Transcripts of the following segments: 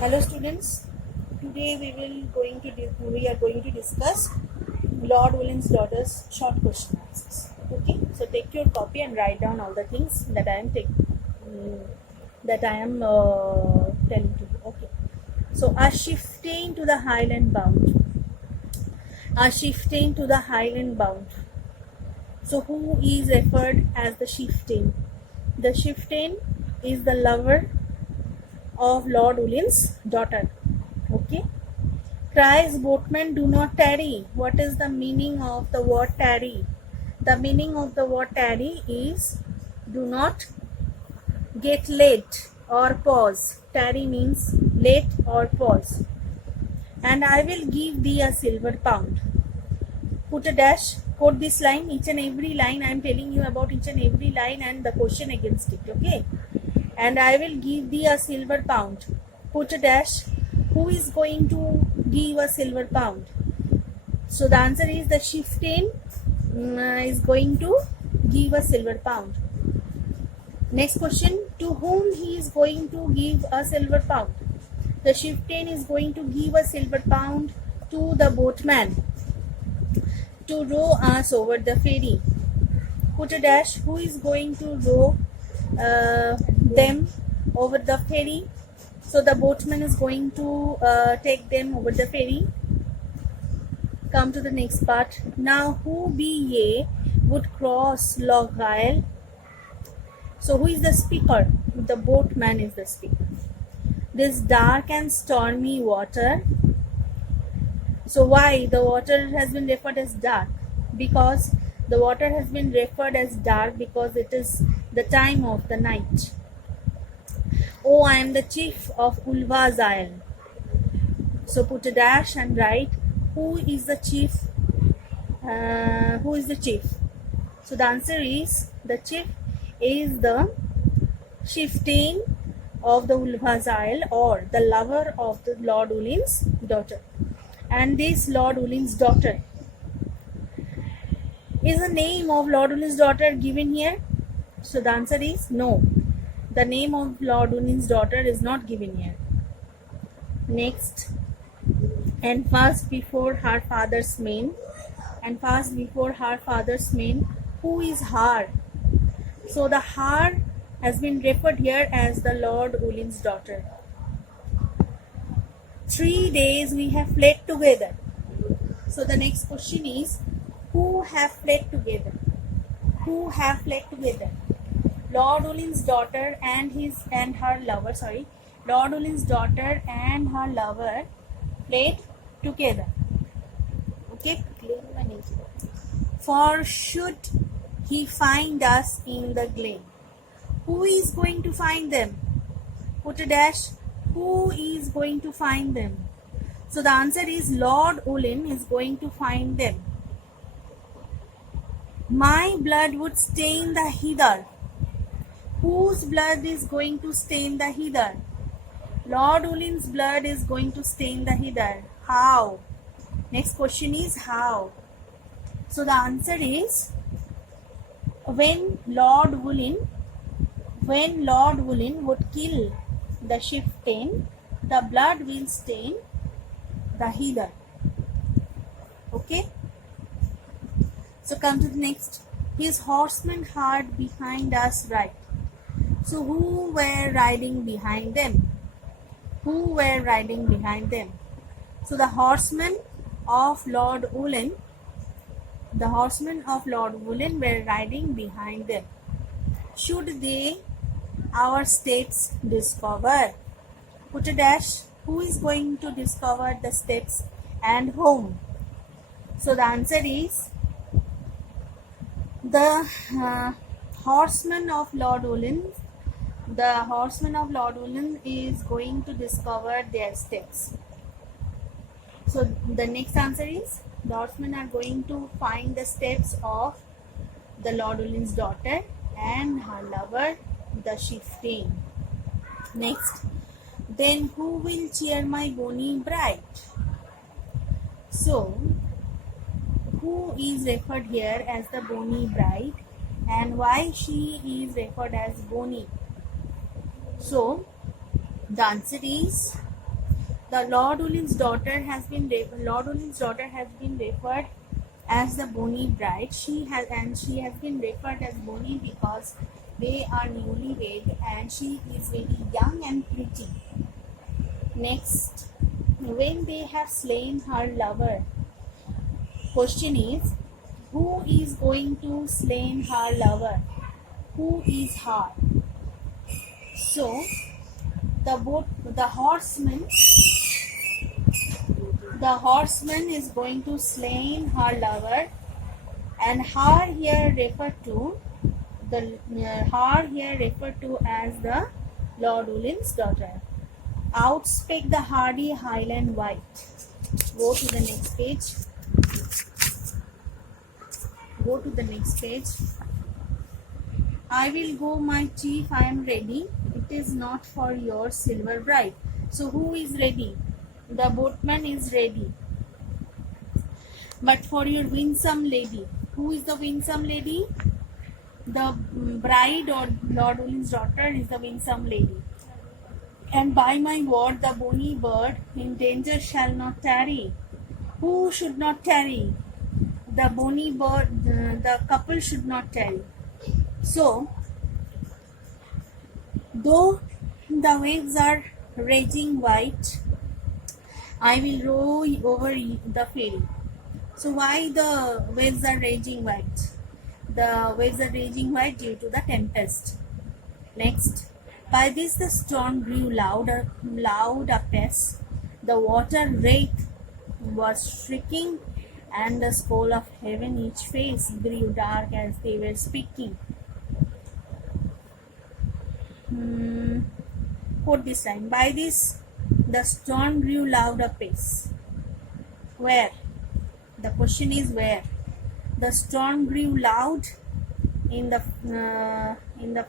Hello students, today we are going to discuss Lord William's daughter's short question answers. Okay, so take your copy and write down all the things that I am telling to you. Okay, so a shifting to the highland bound. A shifting to the highland bound. So who is referred as the chieftain? The chieftain is the lover of Lord William's daughter. Okay. Cries boatmen do not tarry. What is the meaning of the word tarry? The meaning of the word tarry is do not get late or pause. Tarry means late or pause. And I will give thee a silver pound. Put a dash, quote this line, each and every line. I am telling you about each and every line and the question against it. Okay. And I will give thee a silver pound. Put a dash. Who is going to give a silver pound? So the answer is the chieftain is going to give a silver pound. Next question, to whom he is going to give a silver pound? The chieftain is going to give a silver pound to the boatman to row us over the ferry. Put a dash, who is going to row them over the ferry? So the boatman is going to take them over the ferry. Come to the next part. Now who be ye would cross Loch Isle? So who is the speaker? The boatman is the speaker. This dark and stormy water. So why the water has been referred as dark? Because the water has been referred as dark because it is the time of the night. Oh, I am the chief of Ulva's Isle. So put a dash and write who is the chief. Who is the chief? So the answer is the chief is the chieftain of the Ulva's Isle or the lover of the Lord William's daughter. And this Lord William's daughter, is the name of Lord William's daughter given here? So the answer is no. The name of Lord William's daughter is not given here. Next, and fast before her father's men. And fast before her father's men. Who is her? So the her has been referred here as the Lord William's daughter. 3 days we have fled together. So the next question is, who have fled together? Who have fled together? Lord William's daughter and her lover. Lord William's daughter and her lover fled together. Okay. For should he find us in the glen? Who is going to find them? Put a dash. Who is going to find them? So the answer is Lord William is going to find them. My blood would stain the heather. Whose blood is going to stain the heather? Lord William's blood is going to stain the heather. How? Next question is how? So the answer is when Lord William would kill the chieftain, the blood will stain the heather. Okay. So come to the next. His horsemen hard behind us right. So who were riding behind them? Who were riding behind them? So the horsemen of Lord William were riding behind them. Should they our steps discover? Put a dash. Who is going to discover the steps and whom? So the answer is the horseman of Lord William. The horseman of Lord William is going to discover their steps. So the next answer is the horsemen are going to find the steps of the Lord William's daughter and her lover, the chieftain. Next, then who will cheer my bonny bride? So, who is referred here as the bonny bride and why she is referred as bonny? So, the answer is The Lord Ulin's daughter has been referred as the Bonny Bride. She has been referred as Bonny because they are newlywed and she is very young and pretty. Next, when they have slain her lover, question is, who is going to slain her lover? Who is her? So the horseman is going to slain her lover, and her here referred to as the Lord Ulin's daughter. Outspake the hardy Highland White. Go to the next page. I will go, my chief, I am ready. It is not for your silver bride. So who is ready? The boatman is ready. But for your winsome lady, who is the winsome lady? The bride or Lord Ulin's daughter is the winsome lady. And by my word, the bonny bird in danger shall not tarry. Who should not tarry? The bonny bird, the couple should not tarry. So, though the waves are raging white, I will row over the ferry. So why the waves are raging white? The waves are raging white due to the tempest. Next, by this the storm grew loud apace. The water wraith was shrieking, and the skull of heaven each face grew dark as they were speaking. Quote this line. By this the storm grew loud apace. Where? The question is where? The storm grew loud in the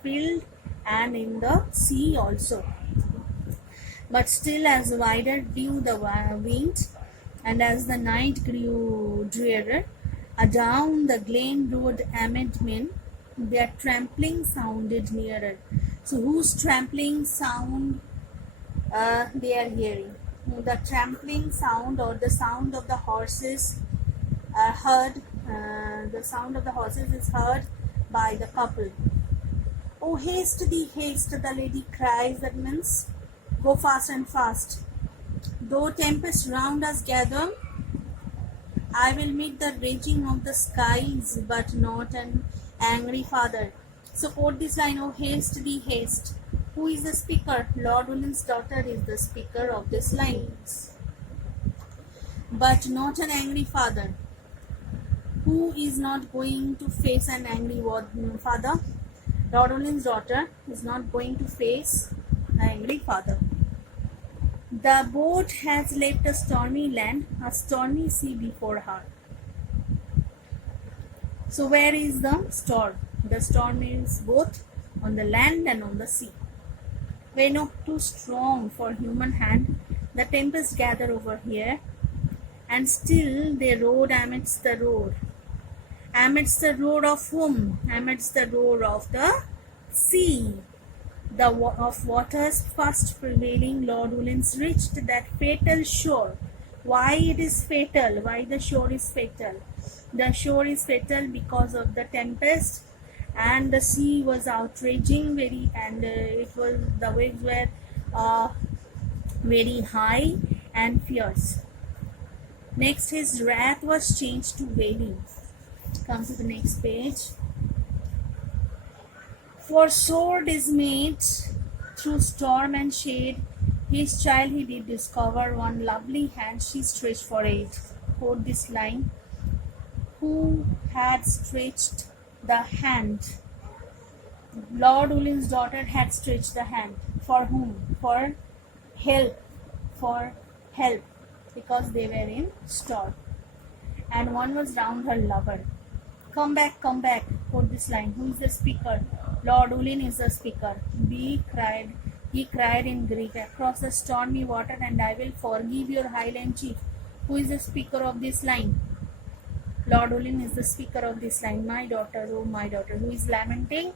field and in the sea also. But still as wider grew the wind, and as the night grew drearer, adown the glen rode amid men, their trampling sounded nearer. So whose trampling sound they are hearing? The trampling sound or the sound of the horses are heard. The sound of the horses is heard by the couple. Oh, haste thee, haste, the lady cries. That means go fast and fast. Though tempests round us gather, I will meet the raging of the skies, but not an angry father. So quote this line, oh haste thee, haste. Who is the speaker? Lord Ulin's daughter is the speaker of this lines. But not an angry father. Who is not going to face an angry father? Lord Ulin's daughter is not going to face an angry father. The boat has left a stormy land, a stormy sea before her. So where is the storm? The storm is both on the land and on the sea. When not too strong for human hand, the tempest gather over here, and still they rode amidst the roar. Amidst the roar of whom? Amidst the roar of the sea. Of waters fast prevailing, Lord Ulin's reached that fatal shore. Why it is fatal? Why the shore is fatal? The shore is fatal because of the tempest, and the sea was outraging and the waves were very high and fierce. Next, his wrath was changed to wailing. Come to the next page. For sore dismayed through storm and shade, his child he did discover, one lovely hand she stretched for aid. Quote this line. Who had stretched the hand? Lord Ulin's daughter had stretched the hand. For whom? For help. For help. Because they were in storm. And one was round her lover. Come back, come back. Quote this line. Who is the speaker? Lord Ulin is the speaker. He cried in Greek, across the stormy water, and I will forgive your Highland chief. Who is the speaker of this line? Lord Ulin is the speaker of this line. My daughter, oh my daughter. Who is lamenting?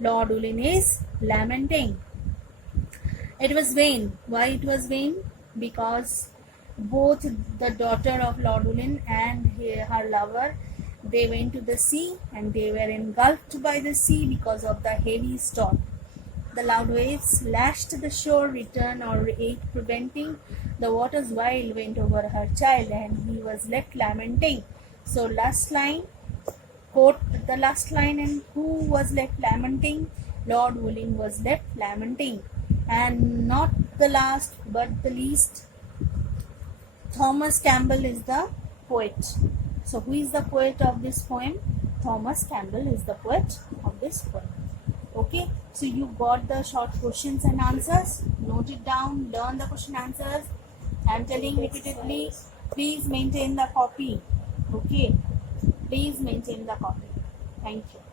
Lord Ulin is lamenting. It was vain. Why it was vain? because both the daughter of Lord Ullin and her lover, they went to the sea and they were engulfed by the sea because of the heavy storm. The loud waves lashed the shore, return or aid preventing. The waters wild went over her child, and he was left lamenting. So last line, quote the last line, and who was left lamenting? Lord Ullin was left lamenting. And not the last but the least, Thomas Campbell is the poet. So who is the poet of this poem? Thomas Campbell is the poet of this poem. Okay, so you got the short questions and answers. Note it down, learn the question answers. I am telling repeatedly, please maintain the copy. Okay, please maintain the copy. Thank you.